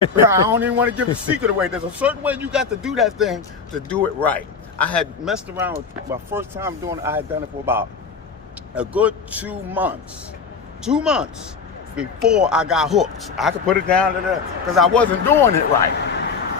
I don't even want to give the secret away. There's a certain way you got to do that thing to do it right. I had messed around with my first time doing it. I had done it for about a good 2 months. 2 months before I got hooked. I could put it down to there because I wasn't doing it right.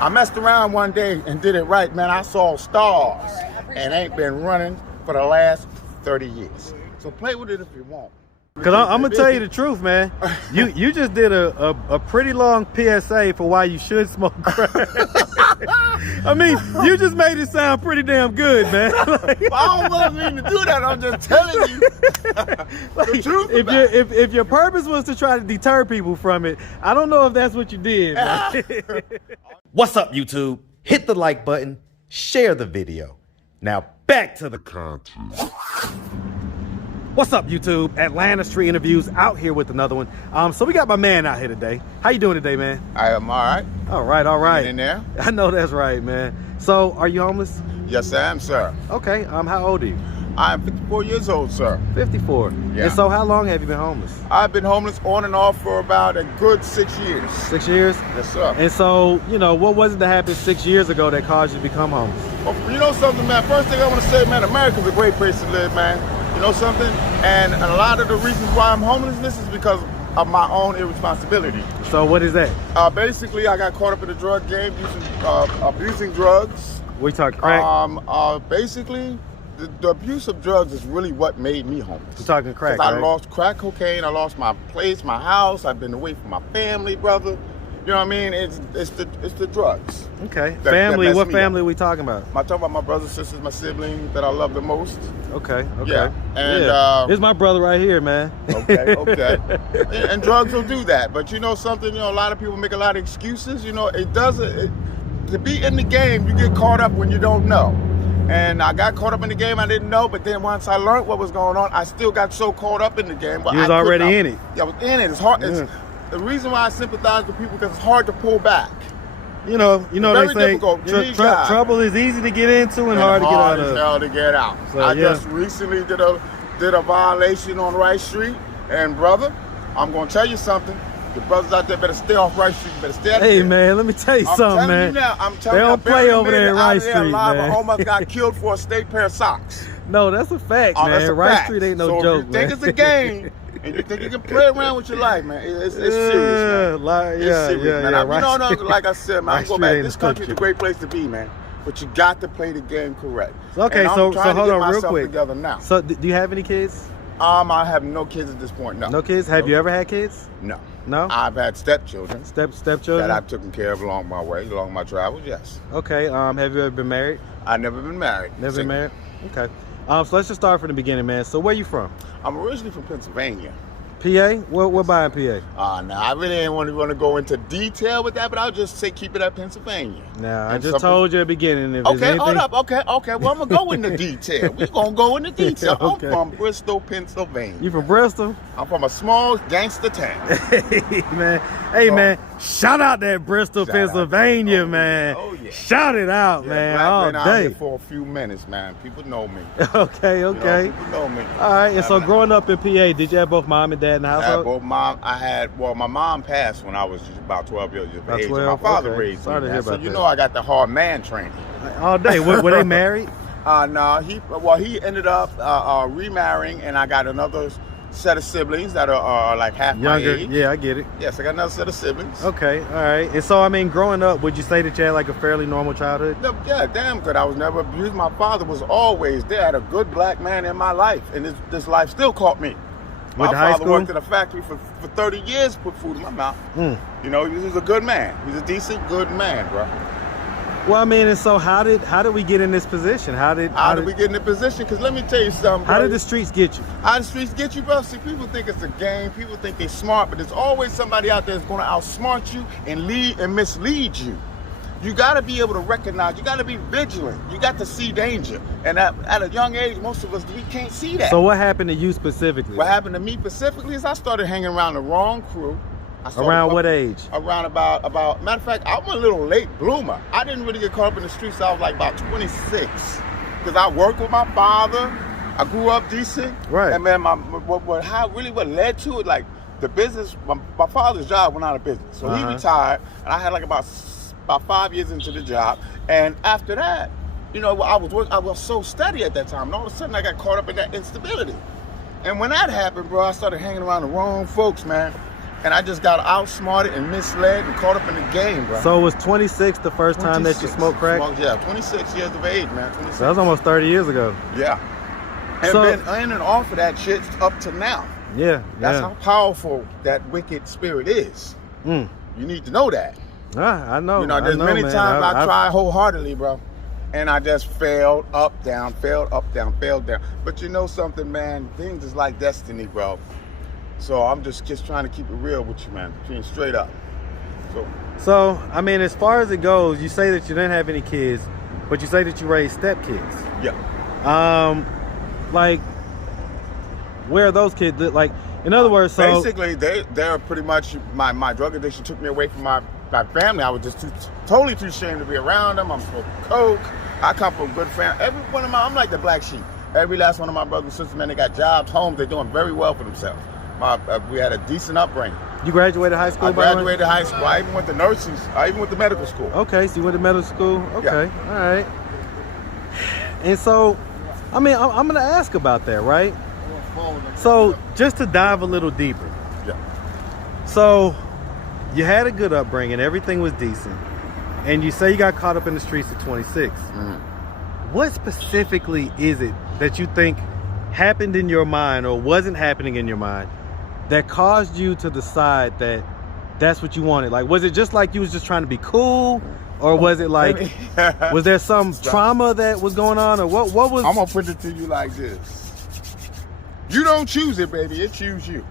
I messed around one day and did it right, man. I saw stars and ain't been running for the last 30 years. So play with it if you want. Because I'm going to tell you the truth, man. You just did a pretty long PSA for why you should smoke crack. I mean, you just made it sound pretty damn good, man. Like, I don't mean to do that. I'm just telling you the truth. If your purpose was to try to deter people from it, I don't know if that's what you did, man. What's up, YouTube? Hit the like button, share the video. Now back to the content. What's up, YouTube? Atlanta Street Interviews out here with another one. So we got my man out here today. How you doing today, man? I am all right. All right, all right. In there? I know that's right, man. So, are you homeless? Yes, I am, sir. Okay. How old are you? I am 54 years old, sir. 54. Yeah. And so, how long have you been homeless? I've been homeless on and off for about a good 6 years. 6 years? Yes, sir. And so, you know, what was it that happened 6 years ago that caused you to become homeless? Well, you know something, man? First thing I want to say, man, America's a great place to live, man. You know something? And a lot of the reasons why I'm homeless is because of my own irresponsibility. So what is that? Basically, I got caught up in the drug game, abusing drugs. We talk crack? Basically, the abuse of drugs is really what made me homeless. We're talking crack, I right? lost crack cocaine, I lost my place, my house, I've been away from my family, brother. You know what I mean? It's the drugs. Okay. Family, what family are we talking about? I'm talking about my brothers, sisters, my siblings that I love the most. Okay, okay. Yeah. And this is my brother right here, man. Okay. And drugs will do that. But you know something, you know, a lot of people make a lot of excuses. You know, to be in the game, you get caught up when you don't know. And I got caught up in the game, I didn't know, but then once I learned what was going on, I still got so caught up in the game. But you was already in it. Yeah, I was in it. It's hard. Yeah. The reason why I sympathize with people because it's hard to pull back. You know Very they say difficult. trouble is easy to get into and hard to get out of. Hard to get out. So, I just recently did a violation on Rice Street, and brother, I'm gonna tell you something. The brothers out there better stay off Rice Street. Better stay out there. Hey man, let me tell you something, man. I'm telling they don't play over there at Rice Street, man. A homeless got killed for a state pair of socks. No, that's a fact, man. That's a Rice fact. Street ain't no so joke, if you think it's a game, and you think you can play around with your life, man, it's serious, man. It's serious, man. Like I said, man, I'm going back. This country's a great place to be, man. But you got to play the game correct. Okay, so hold on real quick. Together now. So do you have any kids? I have no kids at this point. No. No kids? Have you ever had kids? No. No? I've had stepchildren. Stepchildren? That I've taken care of along my way, along my travels, yes. Okay. Have you ever been married? I've never been married. Never been married? Okay. So let's just start from the beginning, man. So where you from? I'm originally from Pennsylvania. PA? What by in PA? Now I really didn't want to go into detail with that, but I'll just say keep it at Pennsylvania. Now I just told you at the beginning. If okay, anything... hold up. Okay. Well, I'm gonna go into detail. We're gonna go into detail. Okay. I'm from Bristol, Pennsylvania. You from Bristol? I'm from a small gangster town. Hey man, shout out that Bristol, Pennsylvania, man. Oh yeah. Shout it out, man. All day. Out here for a few minutes, man. People know me. Okay. You know, people know me. All right. And so growing up in PA, did you have both mom and dad in the household? I had both mom. My mom passed when I was just about 12 years of age. My father raised me. So you know I got the hard man training. All day. Were they married? No. He ended up remarrying, and I got another set of siblings that are like half younger. my age. Yeah, I get it. Yes, I got another set of siblings. Okay, all right. And so, I mean, growing up, would you say that you had like a fairly normal childhood? No, yeah, damn good. I was never abused. My father was always there. I had a good black man in my life, and this life still caught me. My father worked in a factory for 30 years, put food in my mouth. You know, he was a good man. He's a decent, good man, bro. Well, I mean, and so how did we get in this position? How did we get in the position? Because let me tell you something, bro. How did the streets get you? How did the streets get you, bro? See, people think it's a game. People think they're smart, but there's always somebody out there that's going to outsmart you and mislead you. You got to be able to recognize. You got to be vigilant. You got to see danger. And at a young age, most of us, we can't see that. So what happened to you specifically? What happened to me specifically is I started hanging around the wrong crew. Around what age? Around about, matter of fact, I'm a little late bloomer. I didn't really get caught up in the streets. I was like about 26. Because I worked with my father. I grew up decent. Right. And man, what led to it, like, the business, my father's job went out of business. So he retired, and I had like about 5 years into the job. And after that, you know, I was so steady at that time. And all of a sudden, I got caught up in that instability. And when that happened, bro, I started hanging around the wrong folks, man. And I just got outsmarted and misled and caught up in the game, bro. So was 26 the first time that you smoked crack? Yeah, 26 years of age, man. 26. That was almost 30 years ago. Yeah. And been in and off of that shit up to now. Yeah. That's how powerful that wicked spirit is. You need to know that. I know. You know, there's many times I tried wholeheartily, bro. And I just failed up, down, failed up, down, failed down. But you know something, man? Things is like destiny, bro. So I'm just trying to keep it real with you, man. Being straight up. So, I mean, as far as it goes, you say that you didn't have any kids, but you say that you raised stepkids. Yeah. Like, where are those kids? Like, in other words, so basically, they're pretty much my drug addiction took me away from my family. I was just totally too ashamed to be around them. I'm smoking coke. I come from a good family. Every one of I'm like the black sheep. Every last one of my brothers and sisters, man, they got jobs, homes. They're doing very well for themselves. We had a decent upbringing. You graduated high school? I graduated high school. I even went to nurses. I even went to medical school. Okay, so you went to medical school. Okay, yeah. All right. And so, I mean, I'm going to ask about that, right? So, just to dive a little deeper. Yeah. So, you had a good upbringing. Everything was decent. And you say you got caught up in the streets at 26. What specifically is it that you think happened in your mind or wasn't happening in your mind that caused you to decide that that's what you wanted? Like, was it just like you was just trying to be cool? Or was it like, was there some trauma that was going on? Or what was... I'm going to put it to you like this. You don't choose it, baby. It chooses you.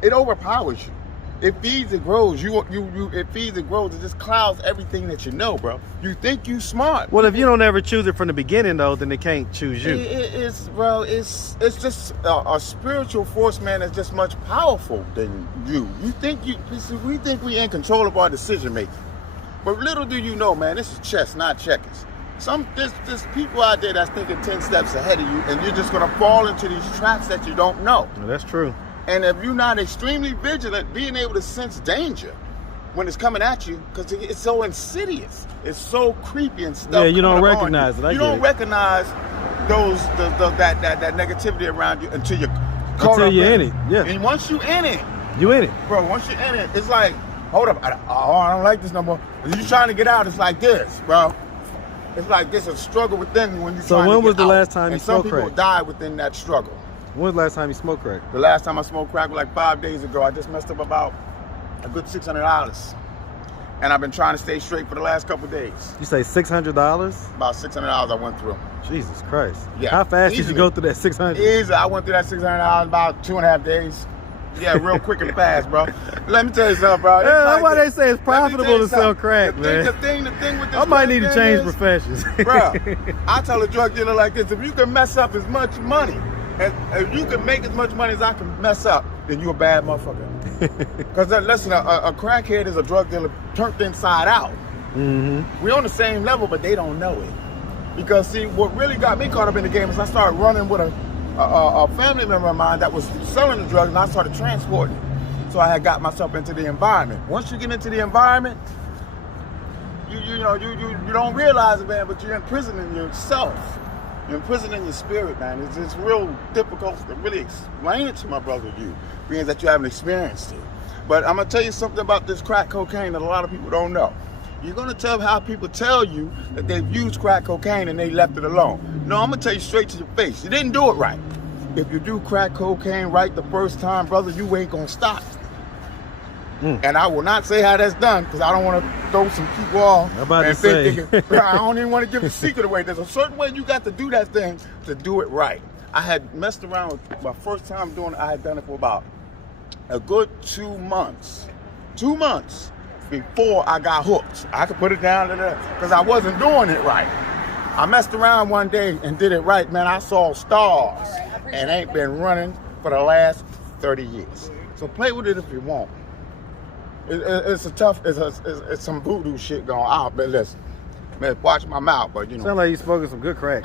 It overpowers you. It feeds, it grows. It feeds, it grows. It just clouds everything that you know, bro. You think you smart. Well, if you don't ever choose it from the beginning, though, then it can't choose you. It's just a spiritual force, man, that's just much powerful than you. We think we in control of our decision making. But little do you know, man, this is chess, not checkers. There's people out there that's thinking 10 steps ahead of you, and you're just gonna fall into these traps that you don't know. Well, that's true. And if you're not extremely vigilant, being able to sense danger when it's coming at you, because it's so insidious, it's so creepy and stuff. Yeah, you don't recognize it. You don't recognize that negativity around you until you're caught up in it. Yeah. And once you in it, bro. Once you're in it, it's like, hold up, I don't like this no more. When you're trying to get out, it's like this, bro. It's like this, a struggle within when you're trying to get out. So when was the last time you smoked crack? Some people die within that struggle. When was the last time you smoked crack? The last time I smoked crack was like 5 days ago. I just messed up about a good $600. And I've been trying to stay straight for the last couple of days. You say $600? About $600 I went through. Jesus Christ. Yeah. How fast Easily. Did you go through that 600? Easy. I went through that $600 about 2.5 days. Yeah, real quick and fast, bro. Let me tell you something, bro. Yeah, that's why they say it's profitable to sell crack, man. The thing with this, I might need to change professions. Bro, I tell a drug dealer like this, if you can mess up as much money, if you can make as much money as I can mess up, then you a bad motherfucker. Because listen, a crackhead is a drug dealer turned inside out. We're on the same level, but they don't know it. Because see, what really got me caught up in the game is I started running with a family member of mine that was selling the drugs, and I started transporting. So I had got myself into the environment. Once you get into the environment, you don't realize it, man, but you're imprisoning yourself. You're imprisoning your spirit, man. It's real difficult to really explain it to my brother, being that you haven't experienced it. But I'm gonna tell you something about this crack cocaine that a lot of people don't know. You're gonna tell how people tell you that they've used crack cocaine and they left it alone. No, I'm gonna tell you straight to your face. You didn't do it right. If you do crack cocaine right the first time, brother, you ain't gonna stop. And I will not say how that's done because I don't want to throw some people off. I'm about to say. I don't even want to give the secret away. There's a certain way you got to do that thing to do it right. I had messed around with my first time doing it. I had done it for about a good 2 months. 2 months before I got hooked. I could put it down to that because I wasn't doing it right. I messed around one day and did it right, man. I saw stars and ain't been running for the last 30 years. So play with it if you want. It's some voodoo shit going on. But listen, Man, watch my mouth, but you know. Sound like you smoking some good crack.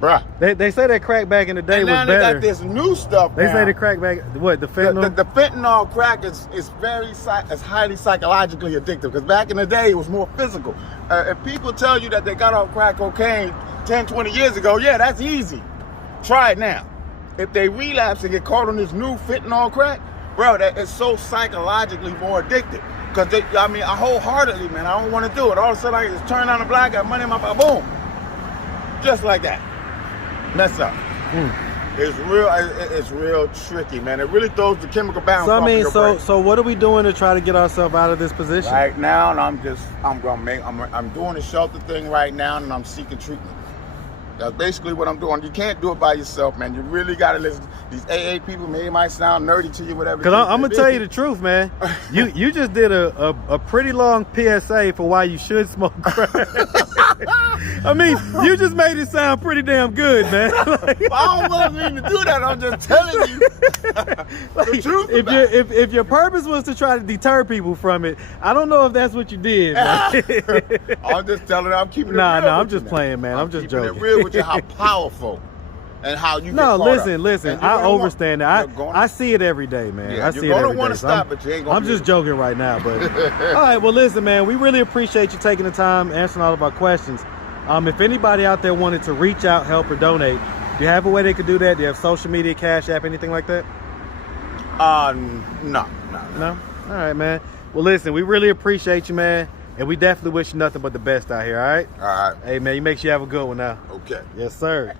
Bruh. They say that crack back in the day And was now they better. got this new stuff They now. say the crack back, what, the fentanyl? The fentanyl crack is it's highly psychologically addictive, because back in the day it was more physical. If people tell you that they got off crack cocaine 10, 20 years ago, yeah, that's easy. Try it now. If they relapse and get caught on this new fentanyl crack, bro, that is so psychologically more addictive. Because I wholeheartedly, man, I don't want to do it. All of a sudden I just turn on the black, got money in my pocket, boom. Just like that. Mess up. It's real tricky, man. It really throws the chemical balance So I off mean, your brain. so what are we doing to try to get ourselves out of this position? Right now, and I'm doing the shelter thing right now, and I'm seeking treatment. That's basically what I'm doing. You can't do it by yourself, man. You really got to listen. These AA people, maybe it might sound nerdy to you, whatever. Because I'm going to tell you the truth, man. You just did a pretty long PSA for why you should smoke crack. I mean, you just made it sound pretty damn good, man. Like, I don't mean to do that. I'm just telling you the truth about it. if your purpose was to try to deter people from it, I don't know if that's what you did. Man. I'm just telling you, I'm keeping it real. I'm with just you, playing, man. I'm just keeping joking. it real with you, how powerful and how you No, get caught listen. up. I understand that. I see it every day, man. Yeah, I see you're it gonna every want day. to So stop, but you ain't gonna. I'm just joking right now, but all right. Well, listen, man. We really appreciate you taking the time, answering all of our questions. If anybody out there wanted to reach out, help, or donate, do you have a way they could do that? Do you have social media, Cash App, anything like that? No. No? All right, man. Well, listen, we really appreciate you, man. And we definitely wish you nothing but the best out here, all right? All right. Hey, man, you make sure you have a good one now. Okay. Yes, sir.